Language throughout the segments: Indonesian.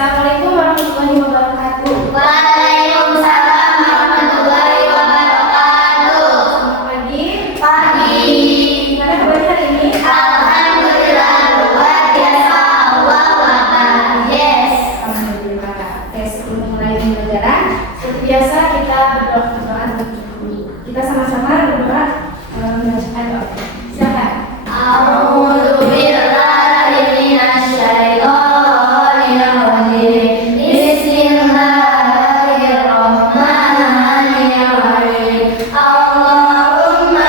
Assalamualaikum warahmatullahi wabarakatuh. Waalaikumsalam warahmatullahi wabarakatuh. Selamat pagi. Pagi. Gimana kabar hari ini? Alhamdulillah luar biasa. Allahu Akbar. Yes. Alhamdulillah. Oke, sebelum mulai pembelajaran, seperti biasa kita berdoa dulu. Kita sama-sama berdoa membacakan doa. Silakan. A'udzu billahi minasy syaithanir rajim. Bismillahirrahmanirrahim. Allahumma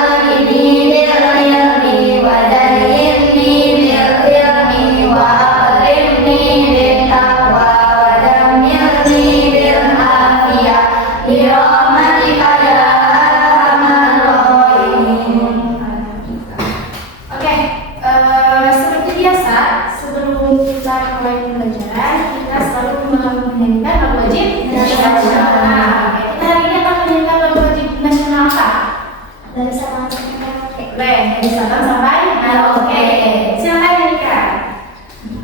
aghnini bil ilmi wa zayyinni bil ilmi wa akrimni bit taqwa wa dammirni bil afiyah bi rahmatika ya arhamar rahimin. Oke, seperti biasa, sebelum kita mulai pembelajaran, kita selalu menyanyikan lagu wajib nasional. Oke, kita hari ini akan menyanyikan lagu wajib nasional apa? Dari Sabang sampai Merauke. Boleh, dari Sabang sampai Merauke. Silakan nyanyikan.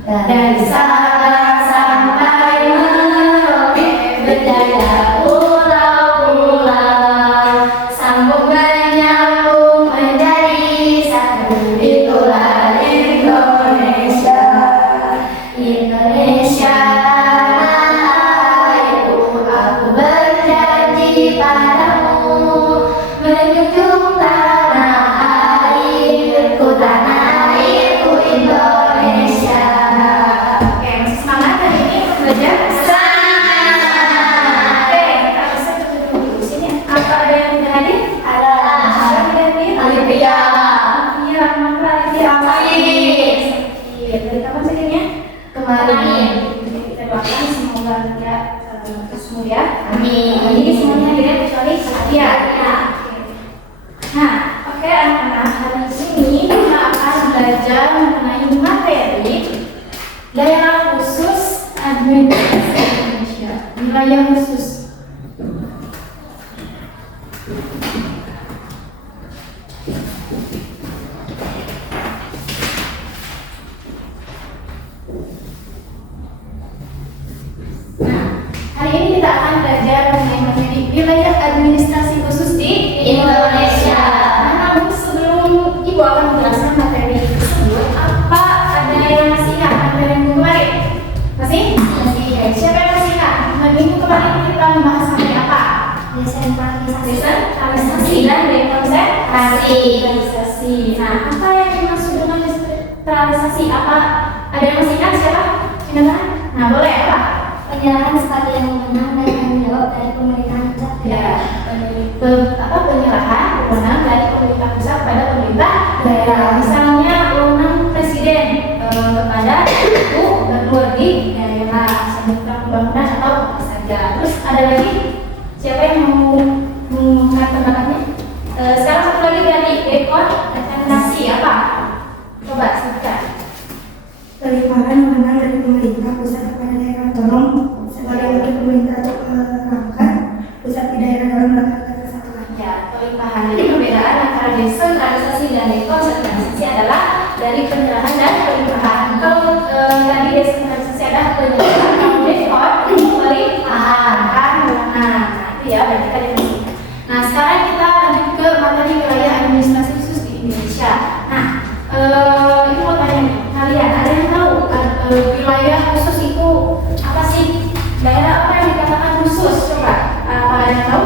Dari Sabang sampai Merauke berdaya pulau-pulau, sambung menyambung menjadi satu. Itulah Indonesia. Indonesia tanah airku, aku berjanji padamu menjunjung tanah airku Indonesia. Oke, masih semangat hari ini belajar? Semangat. Oke, kita bisa ketemu di sini. Apa ada yang tidak hadir? Ada. Ada yang tidak hadir? Olivia. Iya, kenapa Olivia? Sakit. Sakit. Dari kapan sakitnya? Kemarin. Jadi kita doakan semoga dia sembuh ya. Amin. Jadi semuanya hadir kecuali Satya. Nah, oke anak-anak, hari ini kita akan belajar mengenai materi daerah khusus administrasi Indonesia, wilayah khusus. Nah, hari ini kita akan belajar mengenai materi wilayah administrasi khusus di Indonesia. Nah, namun sebelum Ibu akan menjelaskan materi tersebut, apa ada yang masih ingat materi minggu kemarin? Masih? Masih. Siapa yang masih ingat? Minggu kemarin kita membahas sampai apa? Desentralisasi. Desentralisasi dan dekonsentrasi. Nah, apa yang dimaksud dengan desentralisasi? Apa ada yang masih ingat siapa? Ingat? Nah, boleh apa? Penyerahan sekalian wewenang dan tanggung jawab dari pemerintahan pusat. Ya, penyerahan wewenang dari pemerintah pusat pada pemerintah daerah. Misalnya wewenang presiden kepada ibu gubernur di daerah, sementara pembangunan atau apa saja. Terus ada lagi siapa yang mau mengungkap pendapatnya? Sekarang satu lagi dari dekonsentrasi apa? Coba sebutkan. Pelimpahan wewenang dari pemerintah pusat kepada daerah. Tolong sebagai wakil pemerintah untuk melakukan pusat di daerah dalam melakukan kesatuan. Ya, pelimpahan. Jadi perbedaan antara desentralisasi dan dekonsentrasi adalah dari penyerahan dan pelimpahan. Kalau tadi desentralisasi adalah penyerahan, kalau dekon itu pelimpahan. Nah, itu ya berarti tadi. Nah, sekarang kita lanjut ke materi wilayah administrasi khusus di Indonesia. Nah, ini mau tanya nih, kalian ada yang tahu wilayah khusus itu apa sih? Daerah apa yang dikatakan khusus? Coba, ada yang tahu?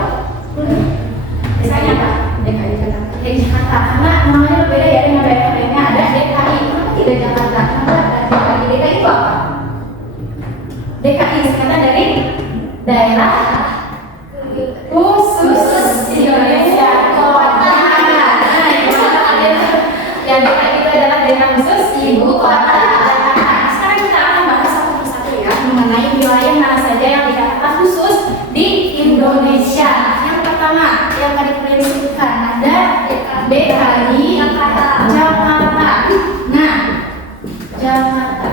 Biasanya apa? DKI Jakarta. DKI Jakarta, karena namanya berbeda ya dengan daerah lainnya. Ada DKI, kenapa tidak Jakarta? Kenapa ada DKI? DKI itu apa? DKI singkatan dari daerah khusus Indonesia Kota. Nah, ibu kota yang DKI itu adalah daerah khusus ibu kota Jakarta. Sekarang kita akan bahas satu persatu ya mengenai wilayah mana saja yang dikatakan khusus di Indonesia. Yang pertama yang tadi kita disebutkan ada DKI Jakarta. Nah, Jakarta.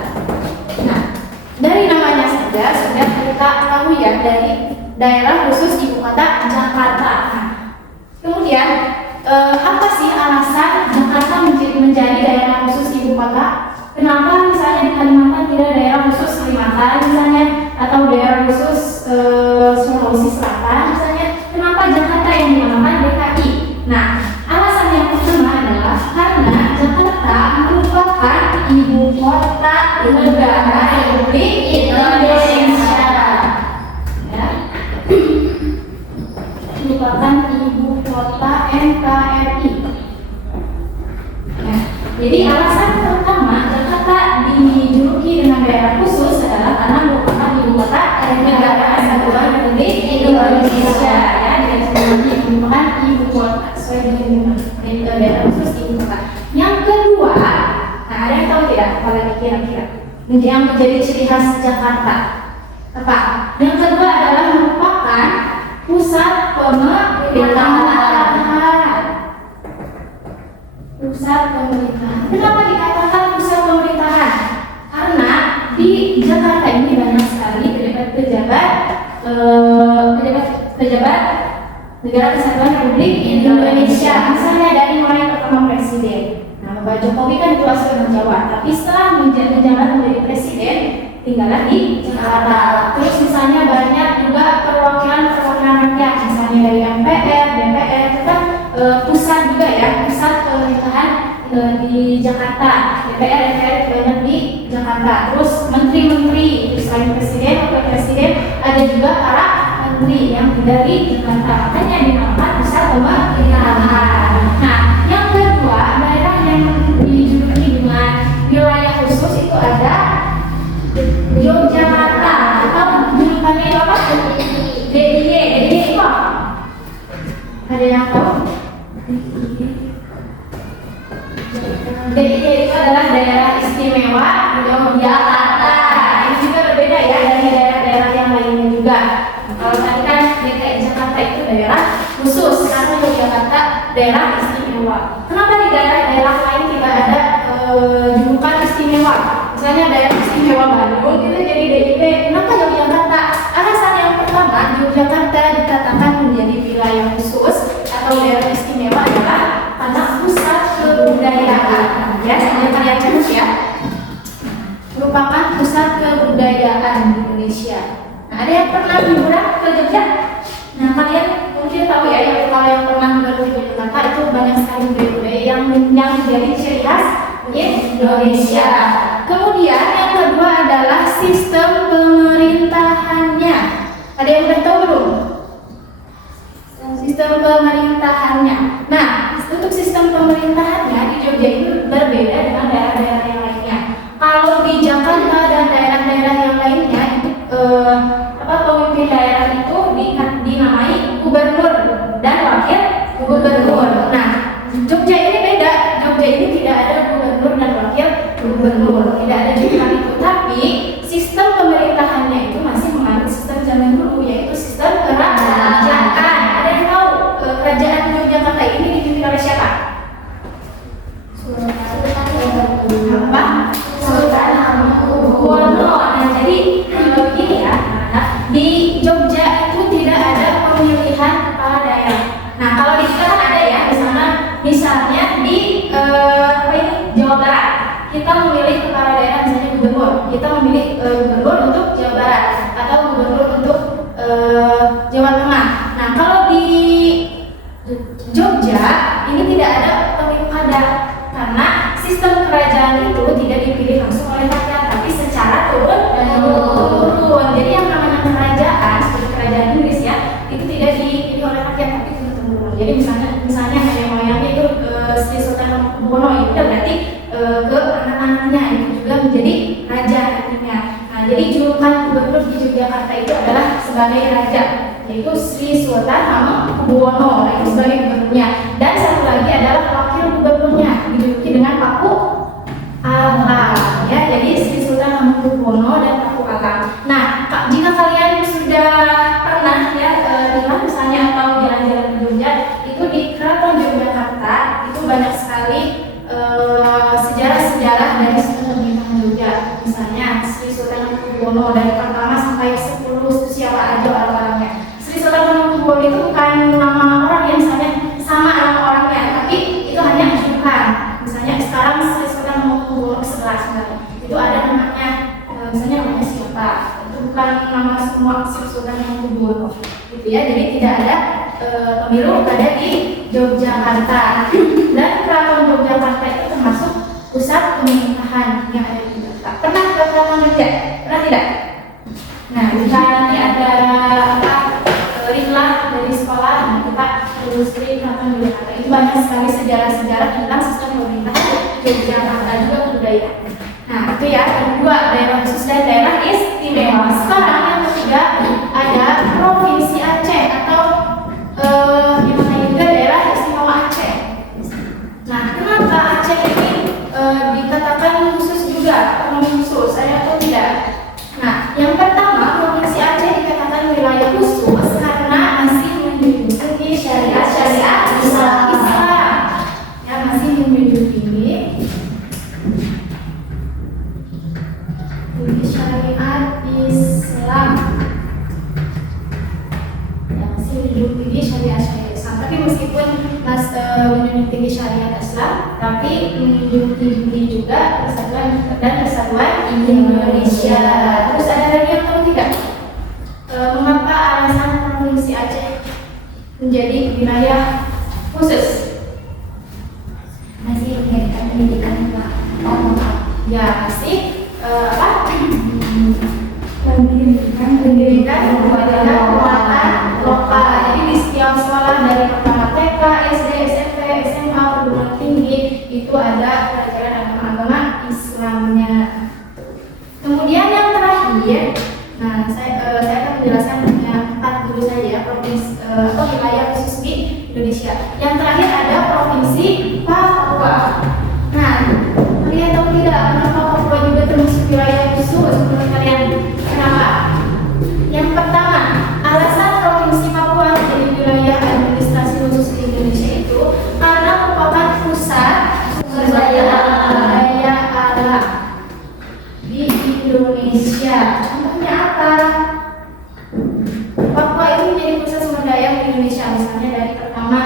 Nah, dari namanya saja sudah kita tahu ya dari daerah khusus ibu kota Jakarta. Nah, kemudian apa sih alasan Jakarta menjadi daerah khusus ibu kota? Kenapa misalnya di Kalimantan tidak daerah khusus Kalimantan misalnya, atau daerah khusus Sulawesi Selatan misalnya? Kenapa Jakarta yang dinamakan DKI? Nah, alasan yang pertama adalah karena Jakarta merupakan ibu kota negara Republik Indonesia. Ya. Merupakan ibu kota NKRI. Nah, jadi alasan pertama Jakarta dijuluki dengan daerah khusus adalah karena merupakan ibu kota negara kesatuan Republik Indonesia. Ya, merupakan ibu kota sesuai dengan daerah khusus ibu kota. Yang kedua, nah ada yang tahu tidak? Apalagi kira-kira yang menjadi ciri khas Jakarta apa? Yang kedua adalah merupakan pusat pemerintahan. Pusat pemerintahan. Kenapa dikatakan pusat pemerintahan? Karena di Jakarta ini banyak sekali pejabat negara kesatuan Republik Indonesia. Misalnya dari mulai pertama presiden. Nah, Bapak Jokowi kan itu asli orang Jawa, tapi setelah menjadi presiden tinggallah di Jakarta. Terus misalnya banyak juga perwakilan rakyat, misalnya dari MPR, DPR, itu kan pusat juga ya, pusat pemerintahan di Jakarta. DPR, MPR banyak di Jakarta. Terus menteri-menteri, selain presiden, wakil presiden, ada juga para menteri yang dari Jakarta. Makanya dinamakan pusat pemerintahan. Nah, yang kedua, daerah yang dijuluki dengan wilayah khusus itu ada Yogyakarta, atau julukannya itu apa? DIY. DIY itu apa? Ada yang tahu? DIY itu adalah daerah istimewa Yogyakarta. Ini juga berbeda ya dari daerah-daerah yang lainnya juga. Kalau tadi kan DKI Jakarta itu daerah khusus, karena Yogyakarta daerah istimewa. Kenapa di daerah-daerah lain tidak ada julukan istimewa? Misalnya daerah istimewa Bandung itu jadi DIY. Kenapa Yogyakarta? Alasan yang pertama, Yogyakarta dikatakan menjadi wilayah khusus atau daerah istimewa adalah karena pusat kebudayaan. Ya, yang kalian catat ya, merupakan pusat kebudayaan di Indonesia. Nah, ada yang pernah liburan ke Jogja? Nah, kalian mungkin tahu ya, kalau yang pernah ke Yogyakarta itu banyak sekali budaya-budaya yang menjadi ciri khas Indonesia. Kemudian yang kedua adalah sistem pemerintahannya. Ada yang udah tahu belum? Sistem pemerintahannya. Nah, untuk sistem pemerintahannya di Jogja itu berbeda dengan daerah-daerah yang lainnya. Kalau di Jakarta dan daerah-daerah yang lainnya, pemimpin daerah itu dinamai gubernur dan wakil gubernur. Nah, Jogja ini beda. Jogja ini tidak ada gubernur dan wakil gubernur, tidak ada julukan itu. Tapi sistem pemerintahannya itu masih menganut sistem zaman dulu, yaitu sistem kerajaan. Ada yang tahu kerajaan Yogyakarta ini dipimpin oleh siapa? Sultan Hamengkubuwono. Nah, jadi begini ya. Di Jogja itu tidak ada pemilihan kepala daerah. Nah, kalau di kita kan ada ya, misalnya di Jawa Barat, kita memilih kepala daerah misalnya gubernur. Kita memilih gubernur untuk Jawa Barat atau gubernur untuk Jawa Tengah. Nah, kalau di Jogja ini tidak ada pemilu kada, karena sistem kerajaan itu tidak dipilih langsung oleh rakyat, tapi secara turun-temurun. Jadi yang namanya kerajaan seperti kerajaan Inggris ya, itu tidak dipilih oleh rakyat tapi turun-temurun. Jadi misalnya nenek moyangnya itu Sri Sultan Hamengkubuwono, itu berarti ke anak-anaknya itu juga menjadi raja nantinya. Nah, jadi julukan gubernur di Yogyakarta itu adalah sebagai raja, yaitu Sri Sultan Hamengkubuwono, itu sebagai gubernurnya. Dan satu lagi adalah wakil gubernurnya, dijuluki dengan Paku Alam. Ya, jadi Sri Sultan Hamengkubuwono dan Paku Alam. Nah, jika kalian sudah pernah ya misalnya atau jalan-jalan ke Jogja, itu di Keraton Yogyakarta itu banyak sekali sejarah-sejarah dari sistem pemerintahan Jogja. Misalnya Sri Sultan Hamengkubuwono dari pertama sampai 10 itu siapa aja orang-orangnya. Sri Sultan Hamengkubuwono itu bukan nama orang ya, misalnya sama nama orangnya, tapi itu hanya julukan. Misalnya sekarang Sri Sultan Hamengkubuwono ke-11 sebenarnya. Itu ada namanya, misalnya namanya siapa. Itu bukan nama semua sultan yang gugur, gitu ya. Jadi tidak ada pemilu ada di Yogyakarta. Dan Keraton Yogyakarta itu termasuk pusat pemerintahan yang ada di Jakarta. Pernah ke Keraton Jogja? Pernah tidak? Nah, jika nanti ada ringlah dari sekolah, nah kita telusuri Keraton Yogyakarta. Itu banyak sekali sejarah-sejarah tentang sistem pemerintahan Yogyakarta juga budaya. Nah, itu ya, kedua daerah khusus dan daerah istimewa. Sekarang yang ketiga ada Provinsi Aceh atau dimana juga daerah istimewa Aceh. Nah, kenapa Aceh ini dikatakan khusus juga, otonomi khusus, ada atau tidak? Nah, yang pertama, Provinsi Aceh dikatakan wilayah khusus karena masih menduduki syariat Islam. Ya, masih menduduki syariat Islam. Ya, masih menduduki syariat Islam. Tapi meskipun menduduki syariat Islam, tapi menduduki juga persatuan dan kesatuan Indonesia. Terus ada lagi yang tahu tidak? Mengapa alasan Provinsi Aceh menjadi wilayah khusus? Masih memberikan pendidikan Pak. Ya, masih pendidikan kekuatan lokal. Jadi di setiap sekolah dari pertama TK, SD, SMP, SMA, perguruan tinggi itu ada pelajaran agama Islamnya. Kemudian yang terakhir, nah saya akan menjelaskan yang 4 dulu saja provinsi atau wilayah khusus di Indonesia. Yang terakhir ada Provinsi Papua. Nah, kalian tahu tidak kenapa Papua juga termasuk wilayah khusus? Menurut kalian kenapa? Yang pertama, alasan Provinsi Papua menjadi wilayah administrasi khusus di Indonesia itu karena merupakan pusat sumber daya alam di Indonesia. Contohnya apa? Papua itu menjadi pusat sumber daya di Indonesia, misalnya dari pertama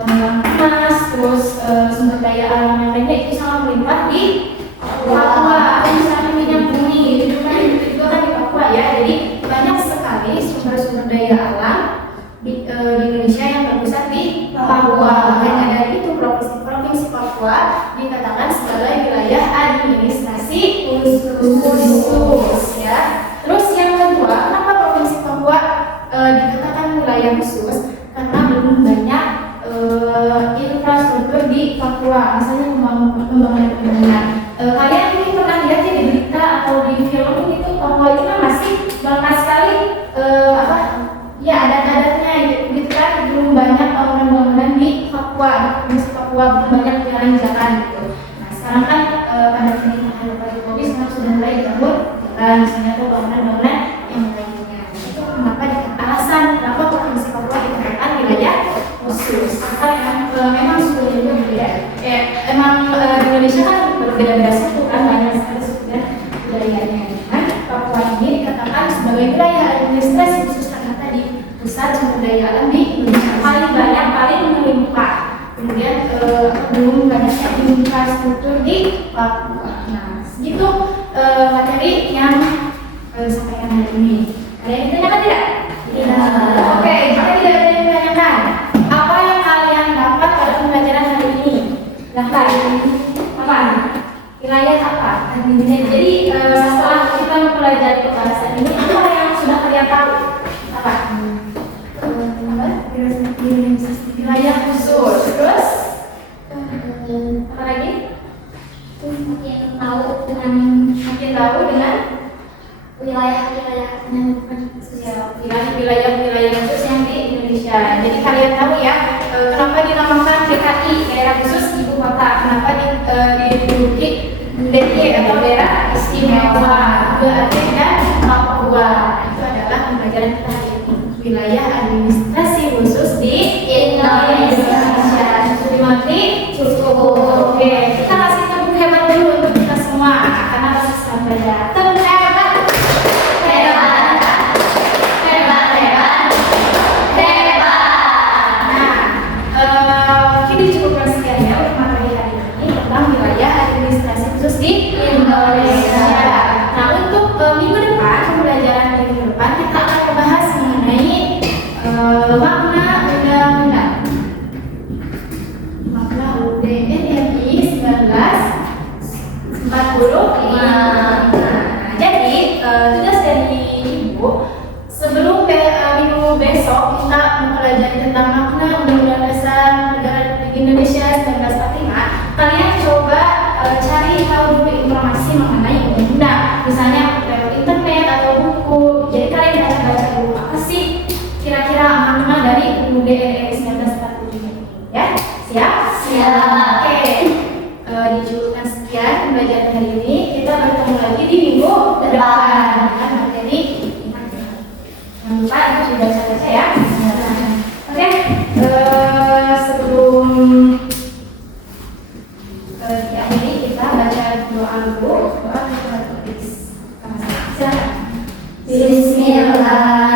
tambang emas, terus sumber daya alam yang lainnya itu sangat melimpah di Papua. Misalnya minyak bumi, itu kan di Papua ya. Jadi banyak sekali sumber-sumber daya alam di Indonesia yang terpusat di Papua. Makanya dari itu Provinsi Papua dikatakan sebagai wilayah administrasi khusus ya. Terus yang kedua, kenapa Provinsi Papua dikatakan wilayah khusus? Karena belum banyak infrastruktur di Papua, misalnya pembangunan. Kalian mungkin pernah lihat ya di berita atau di film itu Papua itu kan masih banyak sekali ya adat-adatnya gitu kan, belum banyak bangunan-bangunan di Papua, di Provinsi Papua belum banyak jalan-jalan gitu. Nah sekarang kan pada pemerintahan Pak Jokowi sekarang sudah mulai dibangun jalan, misalnya tuh bangunan-bangunan yang lainnya. Itu kenapa alasan kenapa Provinsi Papua dikatakan wilayah khusus? Karena memang sudah berbeda. Emang di Indonesia kan berbeda-beda suku kan, banyak sekali suku dan budayanya. Nah Papua ini dikatakan sebagai wilayah administrasi khusus karena tadi pusat sumber daya alam di Indonesia paling banyak, paling melimpah. Kemudian belum banyaknya infrastruktur di Papua. Nah segitu materi yang disampaikan hari ini. Ada yang ditanyakan tidak? Tidak. Oke, jika tidak ada yang ditanyakan, apa yang kalian dapat pada pembelajaran hari ini? Daftar apa? Wilayah apa? Jadi setelah kita mempelajari pembahasan ini, apa yang sudah kalian tahu? Apa? Wilayah khusus. Terus? Apa lagi? Makin tahu dengan wilayah-wilayah khusus yang di Indonesia. Jadi kalian tahu ya kenapa dinamakan DKI, daerah khusus ibu kota, kenapa diduduki DKI atau daerah istimewa, juga Aceh dan Papua. Itu adalah pembelajaran kita hari ini, wilayah administrasi khusus di Indonesia. Cukup dimengerti? Cukup. Oke, kita kasih tepuk hebat dulu untuk kita semua karena masih sedang belajar. Tepuk hebat. Nah, kita cukupkan sekian ya untuk materi hari ini tentang wilayah administrasi khusus di Indonesia. Indonesia. Nah, untuk minggu depan, pembelajaran minggu depan kita akan membahas mengenai makna undang-undang. Makna UUD RI 1945. Jadi tugas dari Ibu sebelum minggu besok kita mempelajari tentang makna Undang-Undang Dasar Negara Republik Indonesia 1945. Kalian coba cari tahu dulu informasi mengenai undang-undang, misalnya lewat internet atau buku. Jadi kalian harus baca dulu apa sih kira-kira makna dari UUD RI 1945 ini, ya? Siap? Siap. Oke. Dijulurkan sekian pembelajaran hari ini. Kita bertemu lagi di minggu depan dengan materi jangan lupa itu sudah saya baca ya. Oke. Sebelum diakhiri kita baca doa dulu. Doa kita tulis. Silakan. Bismillah.